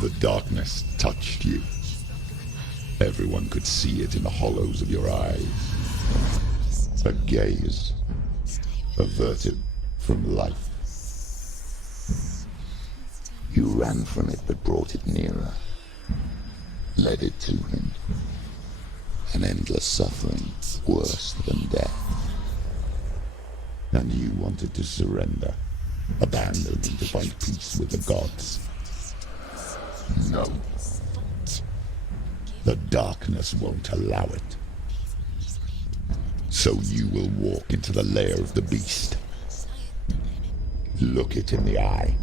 The darkness touched you. Everyone could see it in the hollows of your eyes. A gaze averted from life. You ran from it but brought it nearer. Led it to him. An endless suffering worse than death. And you wanted to surrender. Abandoned to find peace with the gods. No. The darkness won't allow it. So you will walk into the lair of the beast. Look it in the eye,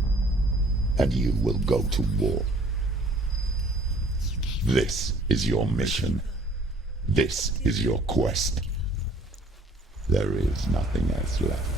and you will go to war. This is your mission. This is your quest. There is nothing else left.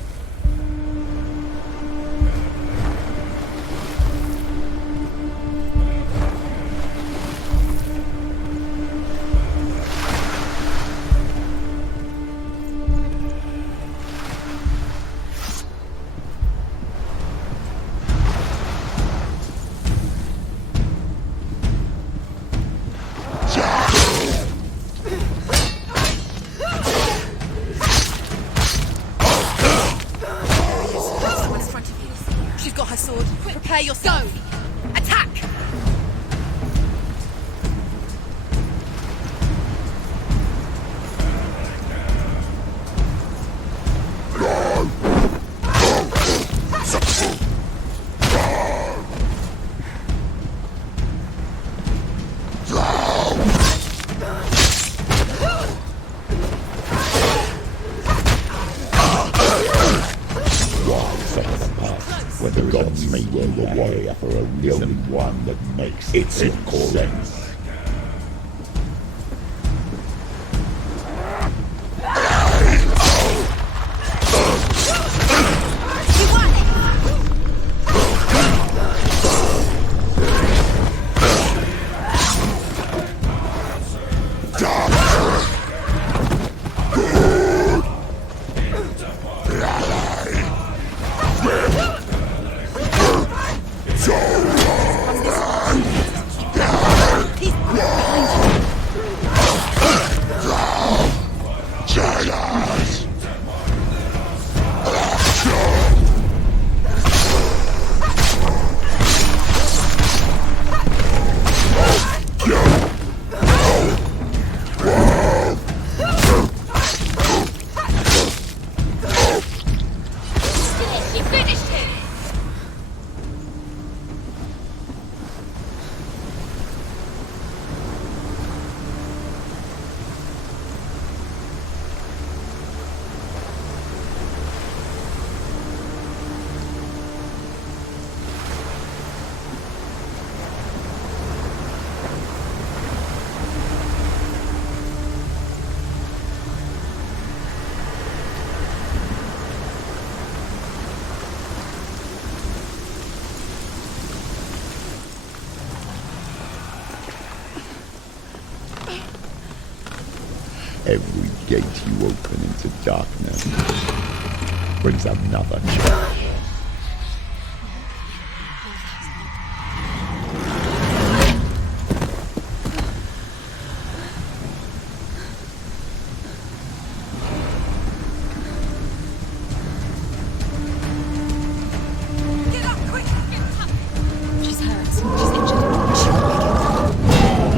Prepare yourself! Attack! When the gods made you the warrior for a reason, one that makes it's incorrect. Every gate you open into darkness brings another challenge. Get up, quick! Get up! She's hurt. She's injured. She won't make it.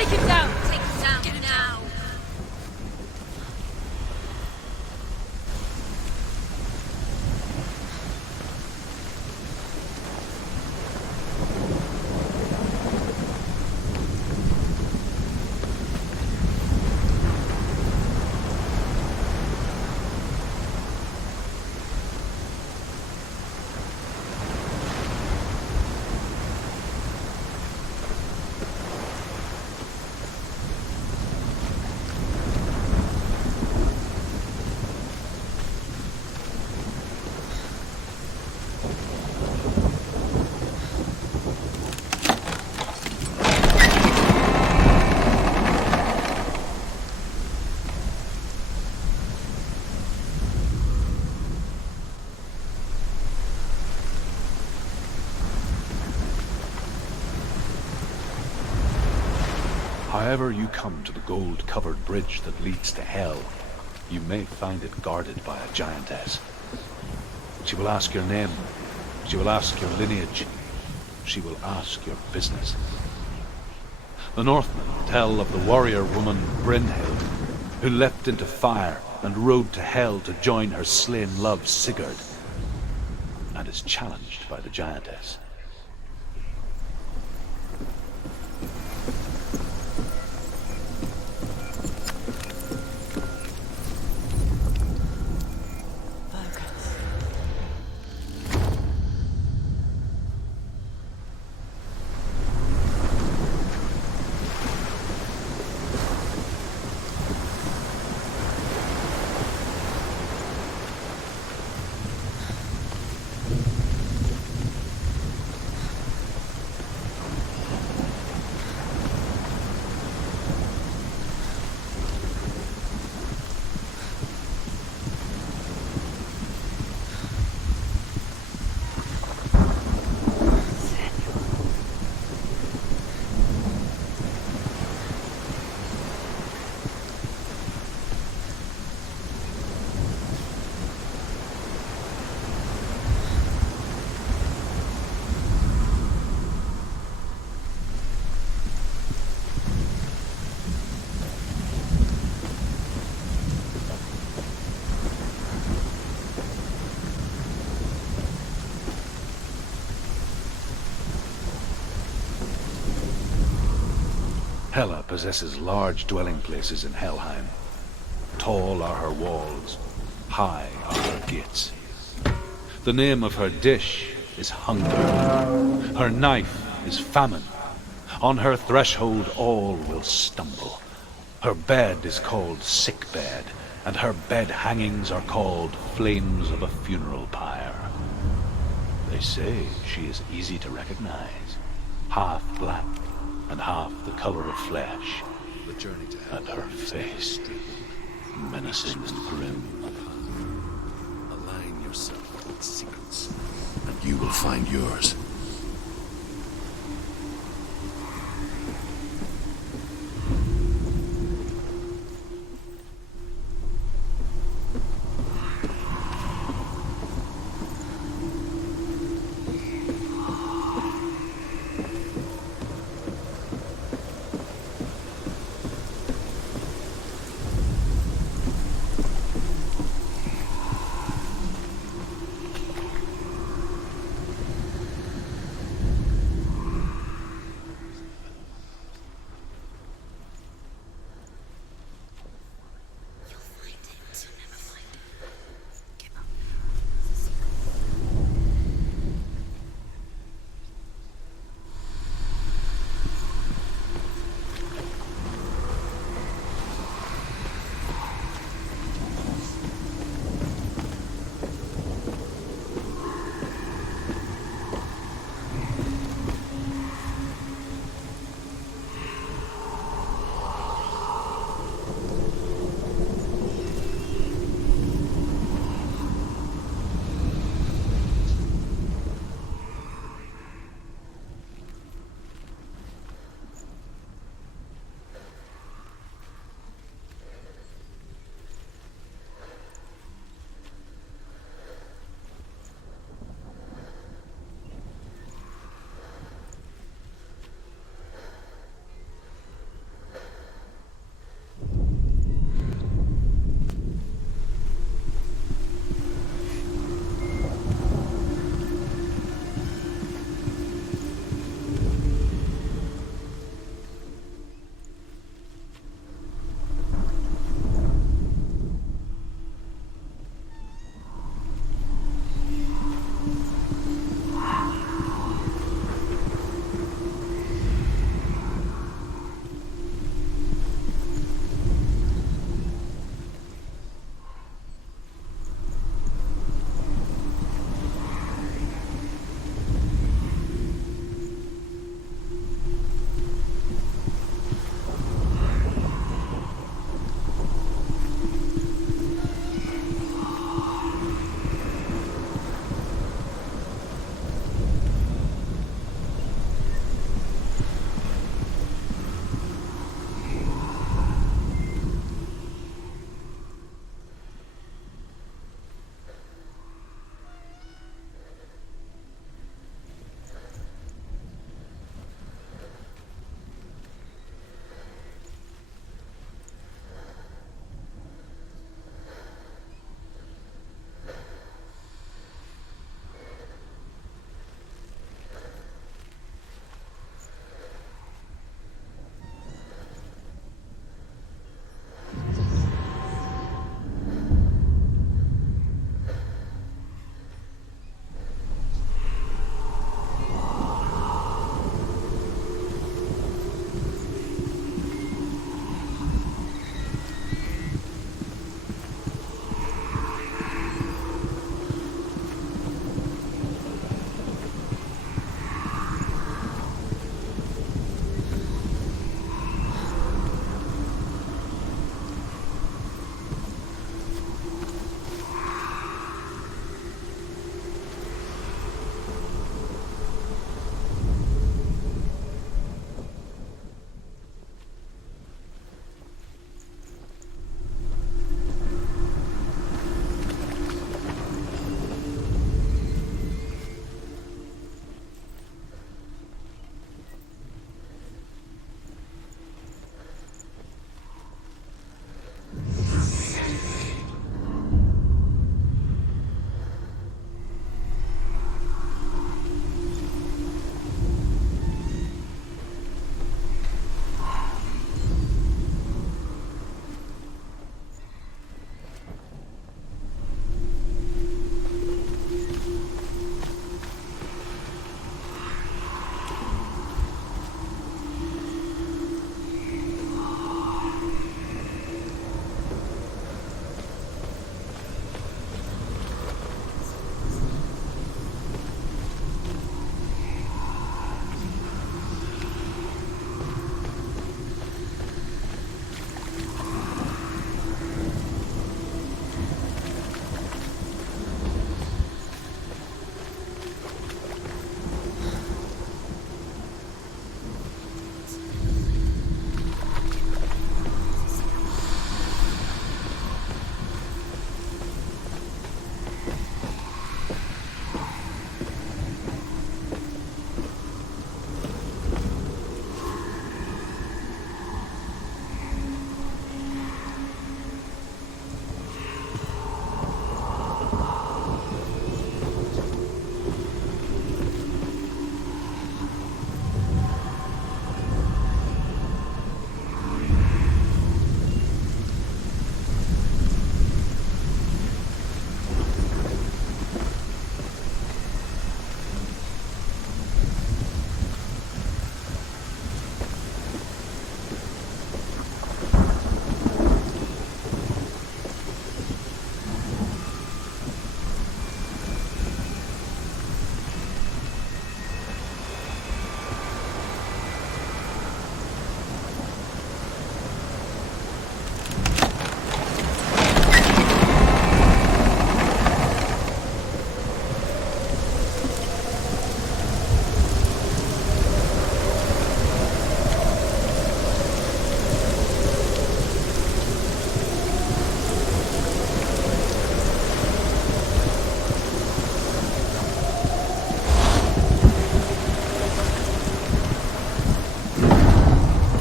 Take him down! Take him down! Get him down! However you come to the gold-covered bridge that leads to Hell, you may find it guarded by a giantess. She will ask your name. She will ask your lineage. She will ask your business. The Northmen tell of the warrior woman Brynhild, who leapt into fire and rode to Hell to join her slain love Sigurd, and is challenged by the giantess. Hela possesses large dwelling places in Helheim. Tall are her walls, high are her gates. The name of her dish is hunger. Her knife is famine. On her threshold all will stumble. Her bed is called sick bed, and her bed hangings are called flames of a funeral pyre. They say she is easy to recognize, half black and half the color of flesh, The journey to Hell and her face menacing and grim. Align yourself with secrets, and you will find yours.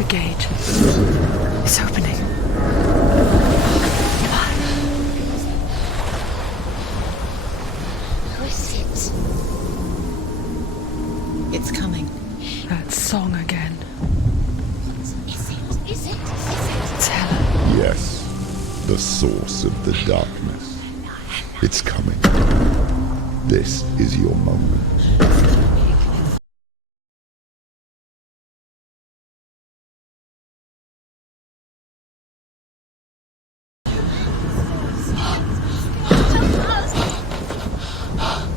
gate. It's opening. Who is it? It's coming. That song again. Is it? It's Helen. Yes, the source of the darkness. It's coming. This is your moment.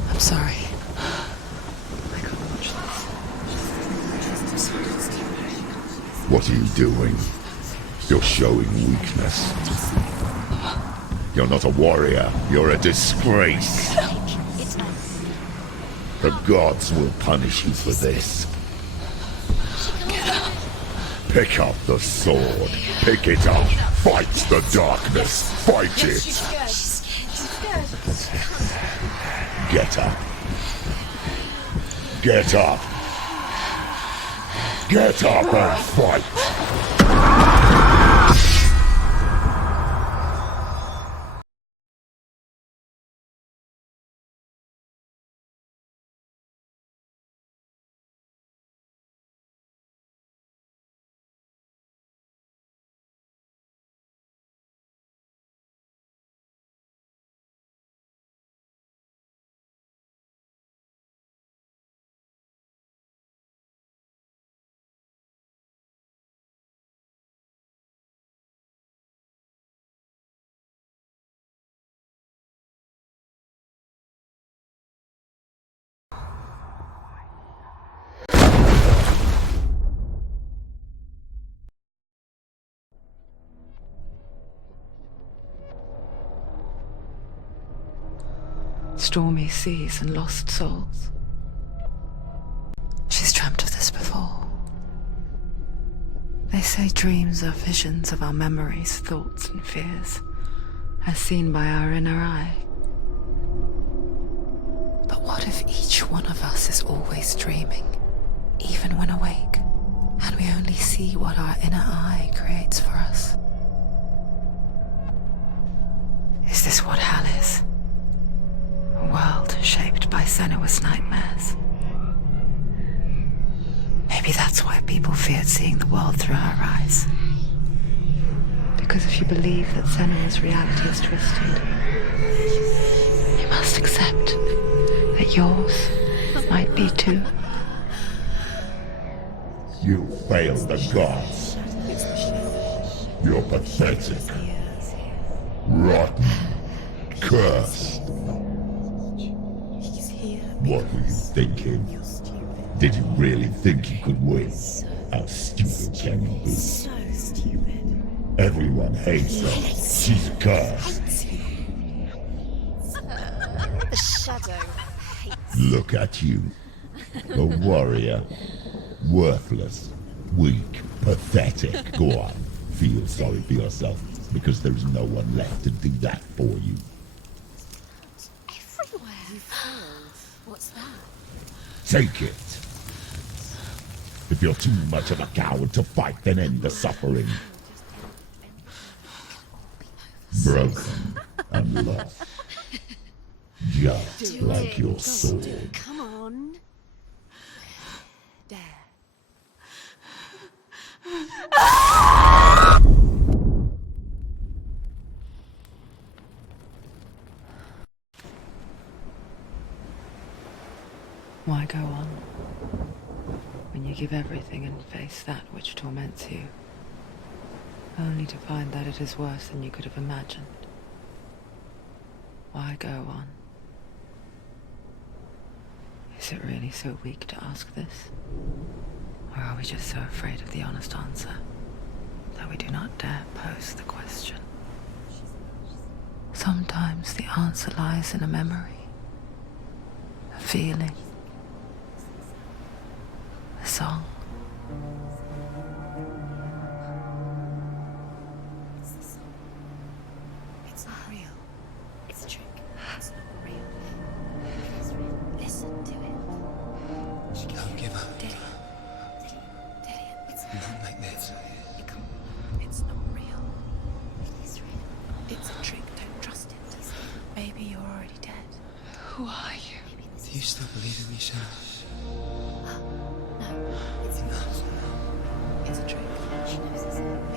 I'm sorry. I can't watch this. What are you doing? You're showing weakness. You're not a warrior. You're a disgrace. The gods will punish you for this. Pick up the sword. Pick it up. Fight the darkness. Fight it. Get up. Get up. Get up and fight. Stormy seas and lost souls. She's dreamt of this before. They say dreams are visions of our memories, thoughts and fears, as seen by our inner eye. But what if each one of us is always dreaming, even when awake, and we only see what our inner eye creates for us? Is this what hell is? A world shaped by Senua's nightmares. Maybe that's why people feared seeing the world through her eyes. Because if you believe that Senua's reality is twisted, you must accept that yours might be too. You failed the gods. You're pathetic. Rotten. Cursed. What were you thinking? Did you really think you could win? How stupid can you be? So stupid. Everyone hates her. She's cursed. The shadow hates. Look at you. A warrior. Worthless. Weak. Pathetic. Go on. Feel sorry for yourself, because there is no one left to do that for you. Everywhere. You failed. What's that? Take it. If you're too much of a coward to fight, then end the suffering. Broken and lost. Just like your sword. Come on. Dare. Why go on when you give everything and face that which torments you, only to find that it is worse than you could have imagined? Why go on? Is it really so weak to ask this? Or are we just so afraid of the honest answer that we do not dare pose the question? Sometimes the answer lies in a memory, a feeling, a song. It's not real. It's a trick. It's not real. It's real. Listen to it. Don't give up. Did it? Did it? Not like this. still believe in me, Senua? No, it's not. It's a trick. She knows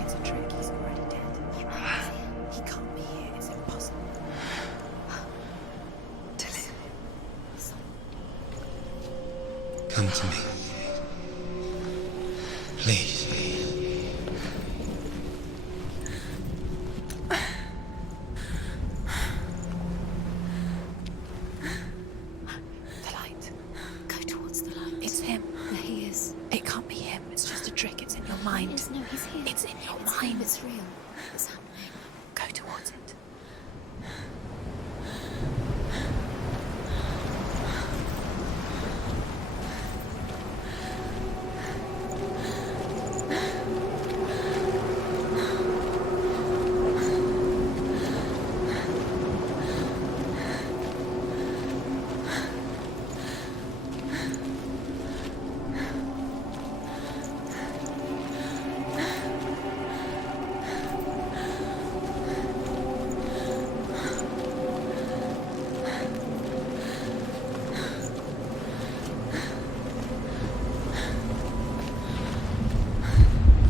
it's a trick. He's already dead. You know he's here. He can't be here. It's impossible. Dillian. Come to me. Please. The light. Go towards the light. It's him. There he is. It can't be him. It's just a trick. It's in your mind. Yes, no, he's here. It's in your It's mind. him, it's real. It's happening. Go towards it.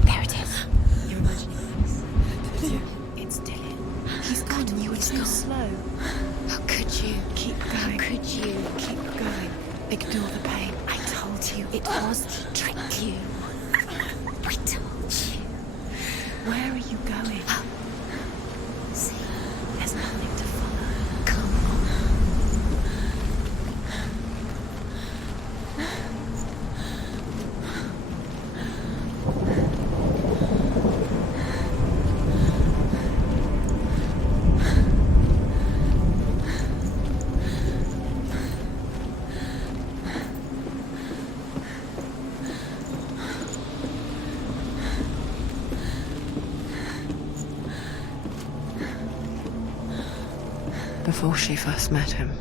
There it is. You're imagining this. It's Dillian. He's gone. You were too slow. How could you? Keep going. How could you? Keep going. Ignore the pain. I told you it was to trick you. I told you. Where are you going? See, there's nothing to follow. Come on. Before she first met him,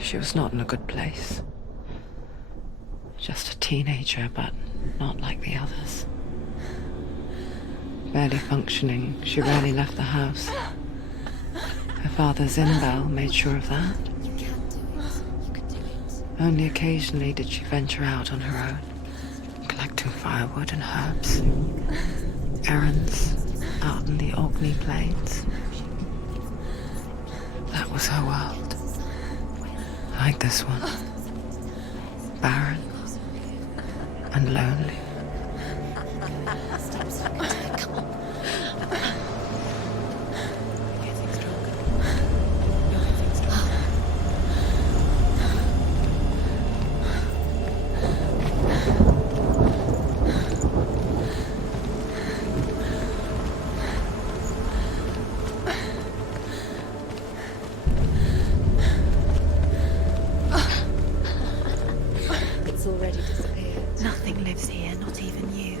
she was not in a good place. Just a teenager, but not like the others. Barely functioning, she rarely left the house. Her father, Zinbal, made sure of that. You can do it. You can do it. Only occasionally did she venture out on her own, collecting firewood and herbs. Errands out in the Orkney Plains. That was her world. Like this one. Barren and lonely. Steps you can take. Come on. Getting stronger. You're getting stronger. It's already disappeared. Nothing lives here, not even you.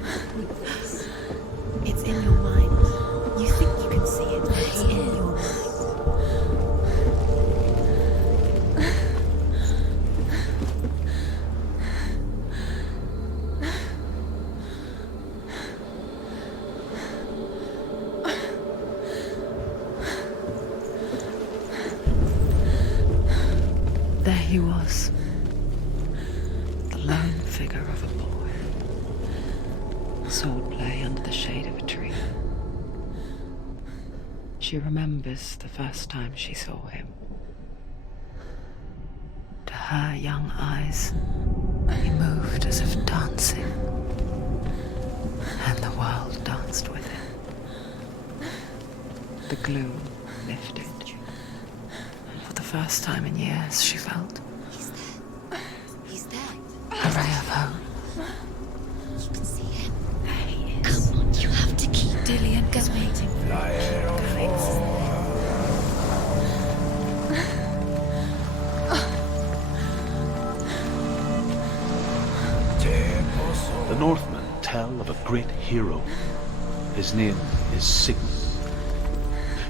It's in your mind. You think you can see it, but it's in your mind. There he was. The lone figure of a boy. Swordplay under the shade of a tree. She remembers the first time she saw him. To her young eyes, he moved as if dancing, and the world danced with him. The gloom lifted, and for the first time in years, she felt He's there. He's there. a ray of hope. You can see him. There he is. Come on, you have to keep Dillian, go waiting for you. The Northmen tell of a great hero. His name is Sigmund.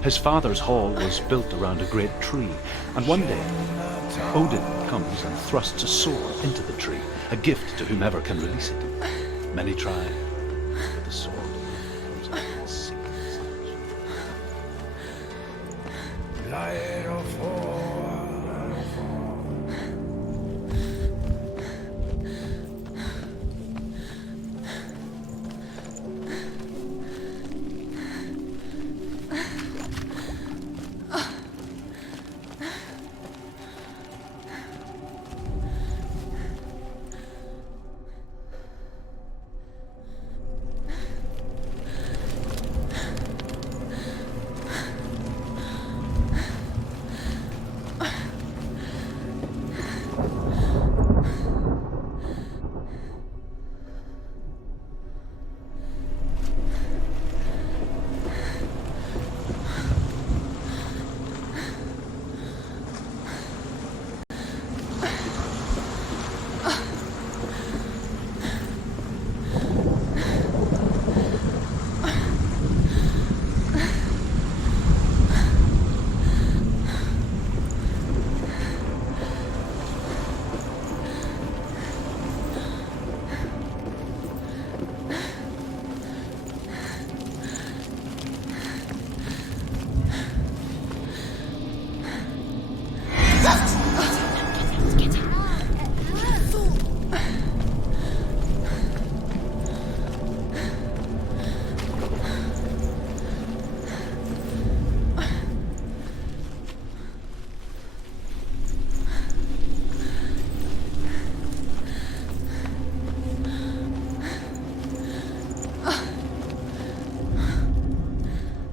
His father's hall was built around a great tree, and one day Odin comes and thrusts a sword into the tree, a gift to whomever can release it. Many try, but the sword comes out of the sea.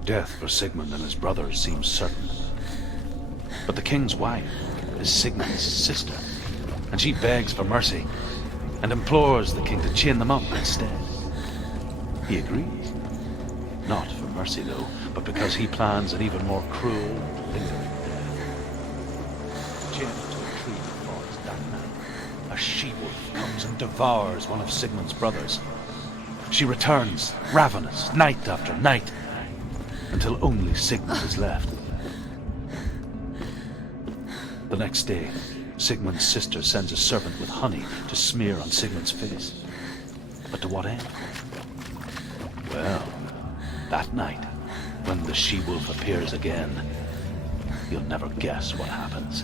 Death for Sigmund and his brothers seems certain. But the king's wife is Sigmund's sister, and she begs for mercy and implores the king to chain them up instead. He agrees. Not for mercy, though, but because he plans an even more cruel, lingering death. Chained to a tree in the forest that night, a she-wolf comes and devours one of Sigmund's brothers. She returns, ravenous, night after night, until only Sigmund is left. The next day, Sigmund's sister sends a servant with honey to smear on Sigmund's face. But to what end? Well, that night, when the she-wolf appears again, you'll never guess what happens.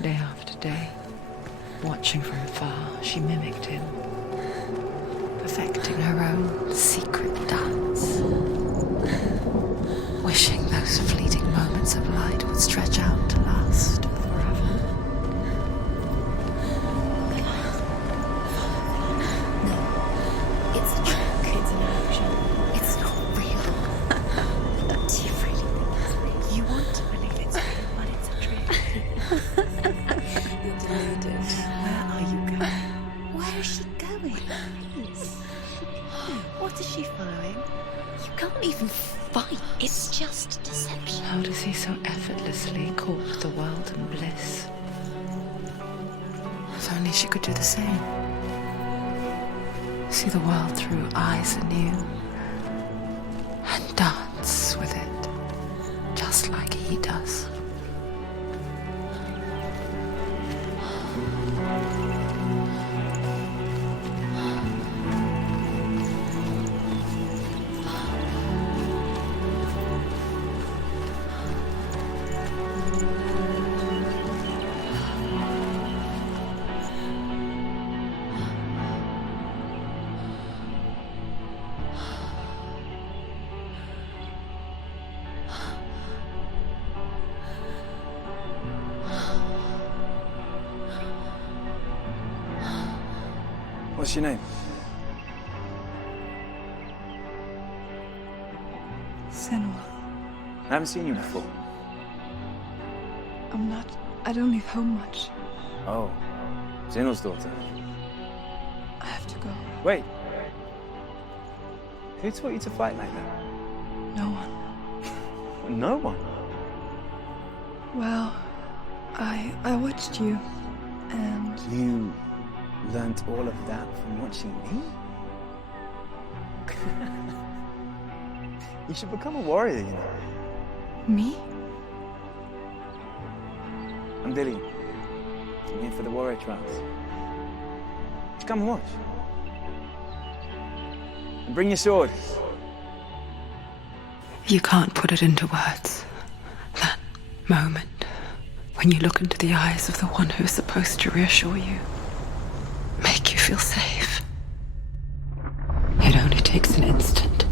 Day after day, watching from afar, she mimicked him, perfecting her own secret dance, wishing those fleeting moments of light would stretch out to last forever. It's a trick. It's an illusion. It's not real. Do you really think it's real? You want to believe it's real, but it's a trick. You're deluded. Where are you going? Where is she going? What is she following? You can't even fight. It's just deception. How does he so effortlessly court the world and bliss? If only she could do the same. See the world through eyes anew and dance with it, just like he does. What's your name? Senua. I haven't seen you before. I don't leave home much. Oh, Zenua's daughter. I have to go. Wait. Who taught you to fight like that? No one. No one. Well, I watched you, and You learnt all of that from watching me? You should become a warrior, you know. me? I'm Dilly. I'm here for the warrior trials. Just come and watch. And bring your sword. You can't put it into words. That moment when you look into the eyes of the one who is supposed to reassure you, make you feel safe. It only takes an instant.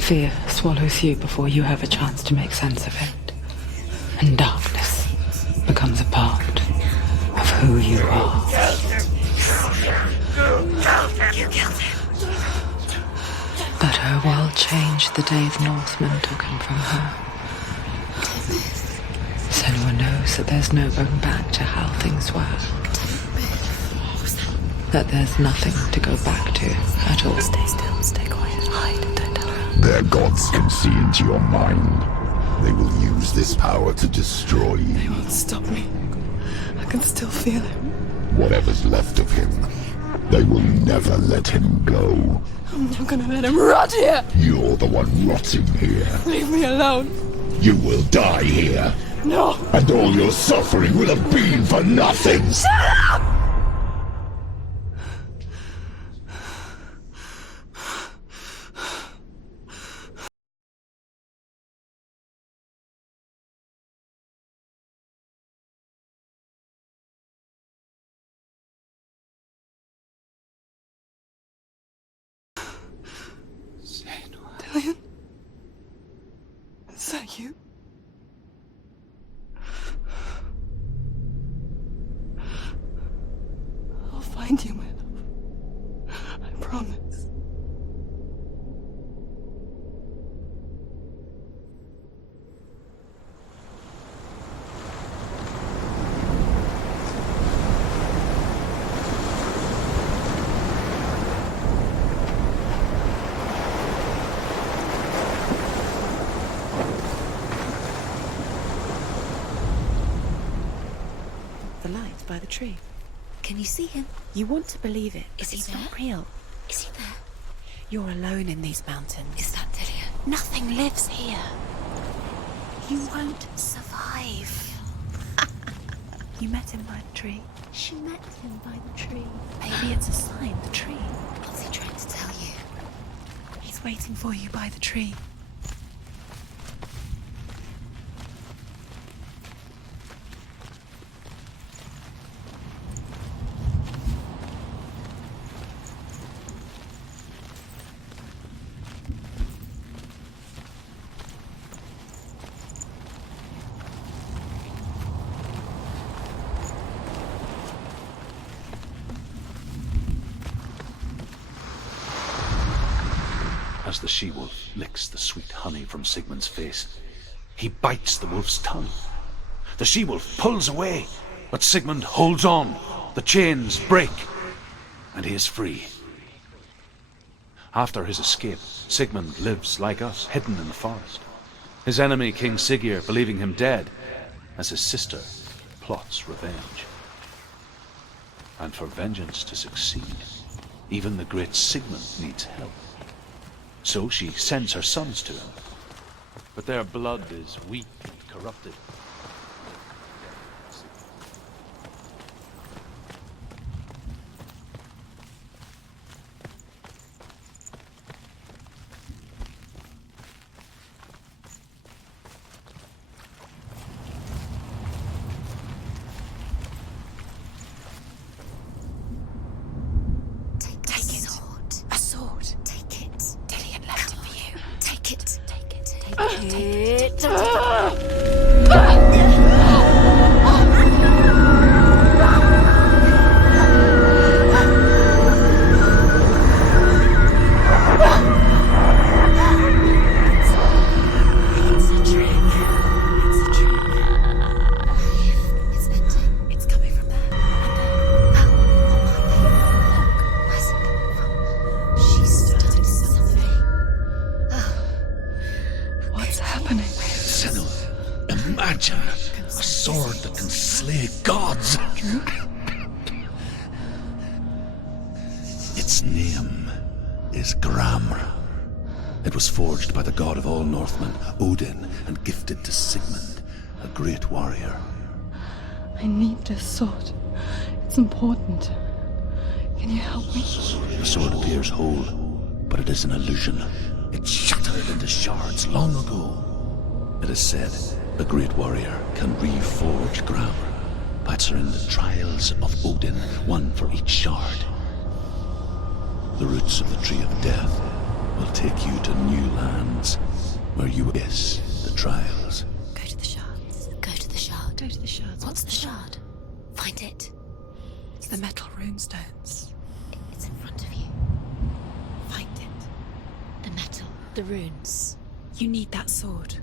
Fear swallows you before you have a chance to make sense of it. And darkness becomes a part of who you are. You killed him. But her world changed the day the Northmen took him from her. Senua knows that there's no going back to how things were. That there's nothing to go back to at all. Stay still, stay quiet, hide, don't tell her. Their gods can see into your mind. They will use use this power to destroy They you. won't stop me. I can still feel him. Whatever's left of him, they will never let him go. I'm not gonna let him rot here. You're the one rotting here. Leave me alone. You will die here. No. And all your suffering will have been for nothing. Shut up! Dillian? Is that you? I'll find you, my love. I promise. The light by the tree. Can you see him? You want to believe it, Is but he it's there? not real. Is he there? You're alone in these mountains. Is that Dillian? Nothing lives here. You won't survive. You met him by the tree. She met him by the tree. Maybe it's a sign, the tree. What's he trying to tell you? He's waiting for you by the tree. As the she-wolf licks the sweet honey from Sigmund's face, he bites the wolf's tongue. The she-wolf pulls away, but Sigmund holds on. The chains break, and he is free. After his escape, Sigmund lives like us, hidden in the forest. His enemy, King Siggeir, believing him dead, as his sister plots revenge. And for vengeance to succeed, even the great Sigmund needs help. So she sends her sons to him. But their blood is weak and corrupted. Take the sword. A sword. Take it. Dillian left it for you. Take it. Take it. Take Take it. It's a trick. It's a trick. It's ending. It's coming from there. Where's it coming from? She's starting something. What's happening? Senua, imagine a sword that can slay gods. Its name is Gramr. It was forged by the god of all Northmen, Odin, and gifted to Sigmund, a great warrior. I need this sword. It's important. Can you help me? The sword appears whole, but it is an illusion. It shattered into shards long ago. It is said a great warrior can reforge Gramr by answering the trials of Odin, one for each shard. The roots of the Tree of Death will take you to new lands where you face the trials. Go to the shards. Go to the shard. Go to the shards. What's the shard? Find it. It's the metal runestones. It's in front of you. Find it. The metal. The runes. You need that sword.